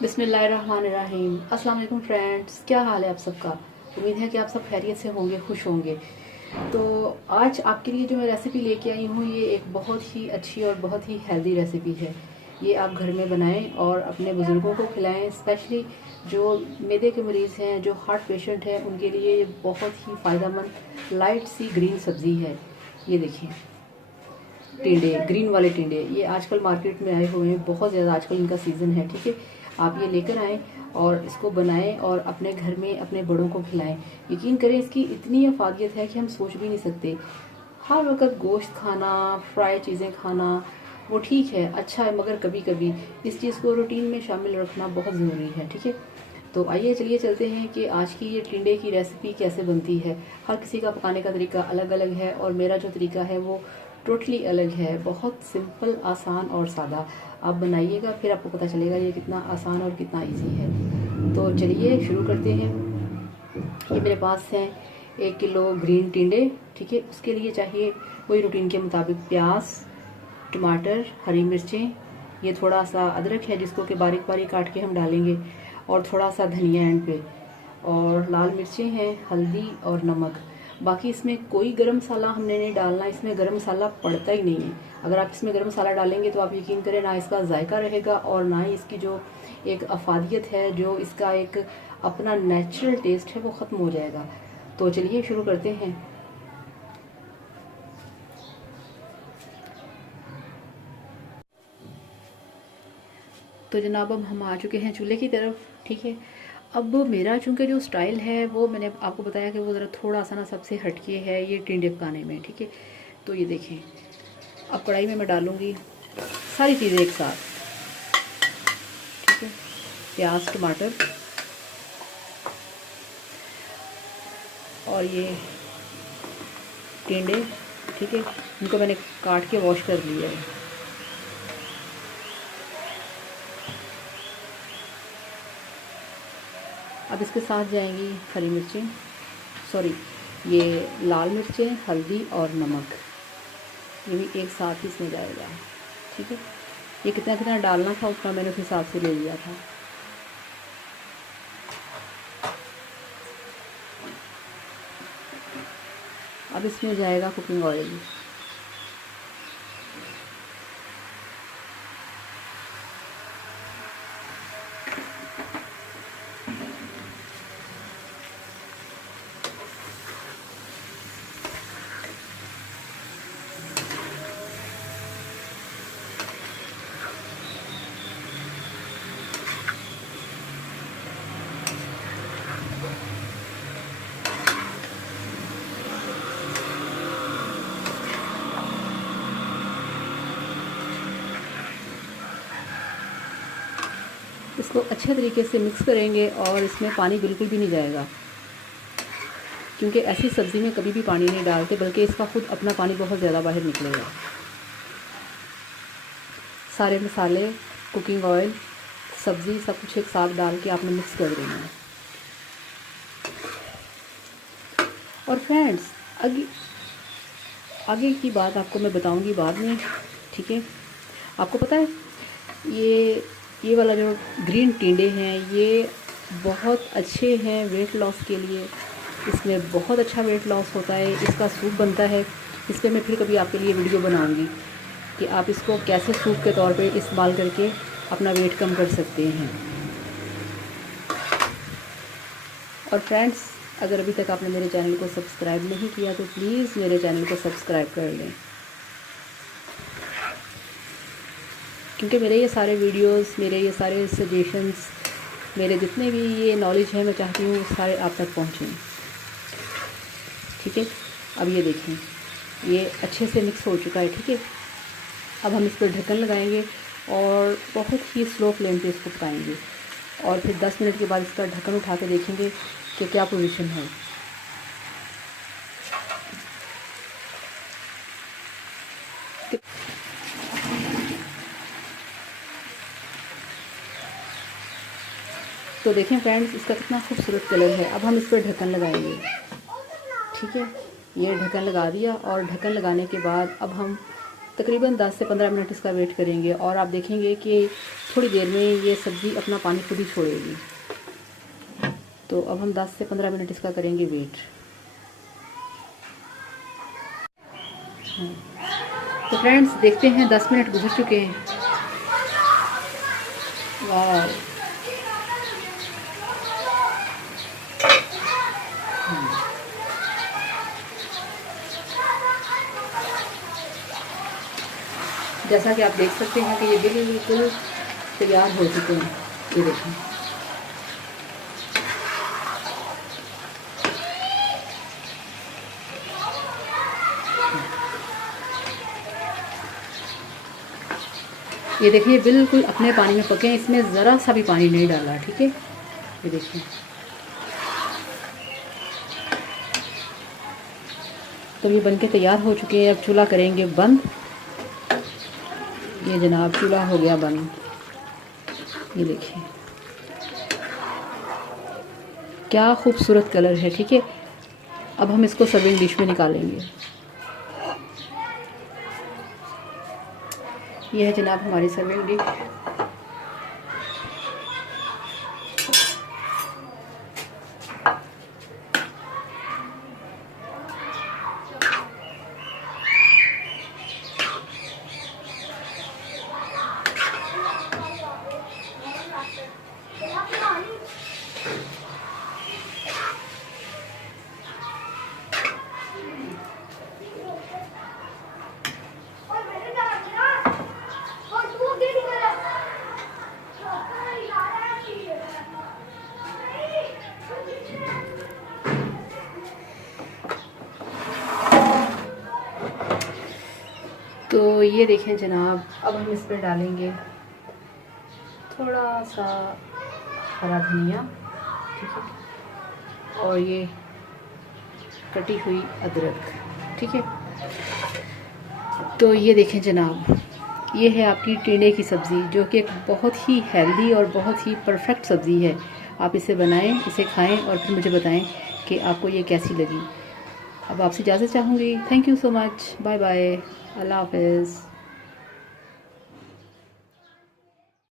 बिस्मिल्लाहिर्रहमानिर्रहीम। अस्सलाम वालेकुम फ्रेंड्स, क्या हाल है आप सबका। उम्मीद है कि आप सब खैरियत से होंगे, खुश होंगे। तो आज आपके लिए जो मैं रेसिपी लेके आई हूँ, ये एक बहुत ही अच्छी और बहुत ही हेल्दी रेसिपी है। ये आप घर में बनाएं और अपने बुज़ुर्गों को खिलाएं। स्पेशली जो मैदे के मरीज़ हैं, जो हार्ट पेशेंट हैं, उनके लिए ये बहुत ही फ़ायदेमंद लाइट सी ग्रीन सब्ज़ी है। ये देखिए टिंडे, ग्रीन वाले टिंडे, ये आजकल मार्केट में आए हुए हैं, बहुत ज़्यादा आजकल इनका सीज़न है। ठीक है, आप ये लेकर आएँ और इसको बनाएं और अपने घर में अपने बड़ों को खिलाएं। यकीन करें, इसकी इतनी अफादियत है कि हम सोच भी नहीं सकते। हर वक्त गोश्त खाना, फ्राई चीज़ें खाना वो ठीक है, अच्छा है, मगर कभी कभी इस चीज़ को रूटीन में शामिल रखना बहुत ज़रूरी है। ठीक है, तो आइए चलिए चलते हैं कि आज की ये टिंडे की रेसिपी कैसे बनती है। हर किसी का पकाने का तरीका अलग अलग है और मेरा जो तरीका है वो टोटली अलग है। बहुत सिंपल, आसान और सादा। आप बनाइएगा, फिर आपको पता चलेगा ये कितना आसान और कितना इजी है। तो चलिए शुरू करते हैं। ये मेरे पास हैं 1 किलो ग्रीन टिंडे। ठीक है, उसके लिए चाहिए वही रूटीन के मुताबिक प्याज, टमाटर, हरी मिर्चें, ये थोड़ा सा अदरक है जिसको कि बारीक बारीक काट के हम डालेंगे, और थोड़ा सा धनिया एंड पे, और लाल मिर्चें हैं, हल्दी और नमक। बाकी इसमें कोई गरम मसाला हमने नहीं डालना, इसमें गरम मसाला पड़ता ही नहीं है। अगर आप इसमें गरम मसाला डालेंगे तो आप यकीन करें, ना इसका जायका रहेगा और ना ही इसकी जो एक अफादियत है, जो इसका एक अपना नेचुरल टेस्ट है, वो ख़त्म हो जाएगा। तो चलिए शुरू करते हैं। तो जनाब अब हम आ चुके हैं चूल्हे की तरफ। ठीक है, अब मेरा चूँकि जो स्टाइल है वो मैंने आपको बताया कि वो ज़रा थोड़ा सा ना सबसे हटके है ये टिंडे पकाने में। ठीक है, तो ये देखें, अब कढ़ाई में मैं डालूँगी सारी चीज़ें एक साथ। ठीक है, प्याज, टमाटर और ये टिंडे। ठीक है, इनको मैंने काट के वॉश कर लिया है। अब इसके साथ जाएंगी हरी मिर्चें, सॉरी ये लाल मिर्चें, हल्दी और नमक, ये भी एक साथ ही इसमें जाएगा। ठीक है, ये कितना कितना डालना था उतना मैंने उस हिसाब से ले लिया था। अब इसमें जाएगा कुकिंग ऑयल। इसको अच्छे तरीके से मिक्स करेंगे और इसमें पानी बिल्कुल भी नहीं जाएगा, क्योंकि ऐसी सब्ज़ी में कभी भी पानी नहीं डालते, बल्कि इसका खुद अपना पानी बहुत ज़्यादा बाहर निकलेगा। सारे मसाले, कुकिंग ऑयल, सब्ज़ी सब कुछ एक साथ डाल के आपने मिक्स कर देना है। और फ्रेंड्स, आगे की बात आपको मैं बताऊंगी बाद में। ठीक है, आपको पता है ये वाला जो ग्रीन टिंडे हैं ये बहुत अच्छे हैं वेट लॉस के लिए। इसमें बहुत अच्छा वेट लॉस होता है। इसका सूप बनता है, इस पर मैं फिर कभी आपके लिए वीडियो बनाऊंगी कि आप इसको कैसे सूप के तौर पे इस्तेमाल करके अपना वेट कम कर सकते हैं। और फ्रेंड्स, अगर अभी तक आपने मेरे चैनल को सब्सक्राइब नहीं किया तो प्लीज़ मेरे चैनल को सब्सक्राइब कर लें, क्योंकि मेरे ये सारे वीडियोस, मेरे ये सारे सजेशंस, मेरे जितने भी ये नॉलेज है, मैं चाहती हूँ सारे आप तक पहुँचें। ठीक है, अब ये देखें, ये अच्छे से मिक्स हो चुका है। ठीक है, अब हम इस पर ढक्कन लगाएंगे और बहुत ही स्लो फ्लेम पे इसको पकाएंगे, और फिर 10 मिनट के बाद इसका ढक्कन उठा के देखेंगे कि क्या पोजीशन है। तो देखें फ्रेंड्स, इसका कितना खूबसूरत कलर है। अब हम इस पर ढक्कन लगाएंगे। ठीक है, ये ढक्कन लगा दिया और ढक्कन लगाने के बाद अब हम तकरीबन 10 से 15 मिनट इसका वेट करेंगे और आप देखेंगे कि थोड़ी देर में ये सब्ज़ी अपना पानी खुद ही छोड़ेगी। तो अब हम 10 से 15 मिनट इसका करेंगे वेट। तो फ्रेंड्स देखते हैं 10 मिनट गुजर चुके हैं। वाह, जैसा कि आप देख सकते हैं कि ये बिल्कुल तैयार हो चुके हैं। ये देखें, ये देखिए बिल्कुल अपने पानी में पके हैं, इसमें ज़रा सा भी पानी नहीं डाला। ठीक है, ये देखिए। तो ये बनके तैयार हो चुके हैं। अब चूल्हा करेंगे बंद। ये जनाब चूल्हा हो गया बंद। ये देखिए क्या खूबसूरत कलर है। ठीक है, अब हम इसको सर्विंग डिश में निकालेंगे। ये है जनाब हमारी सर्विंग डिश। तो ये देखें जनाब, अब हम इस पर डालेंगे थोड़ा सा हरा धनिया। ठीक है, और ये कटी हुई अदरक। ठीक है, तो ये देखें जनाब, ये है आपकी टिंडे की सब्ज़ी, जो कि एक बहुत ही हेल्दी और बहुत ही परफेक्ट सब्ज़ी है। आप इसे बनाएं, इसे खाएं और फिर मुझे बताएं कि आपको ये कैसी लगी। अब आपसे इजाज़त चाहूँगी। Thank you so much. Bye bye. अल्लाह हाफ़िज़।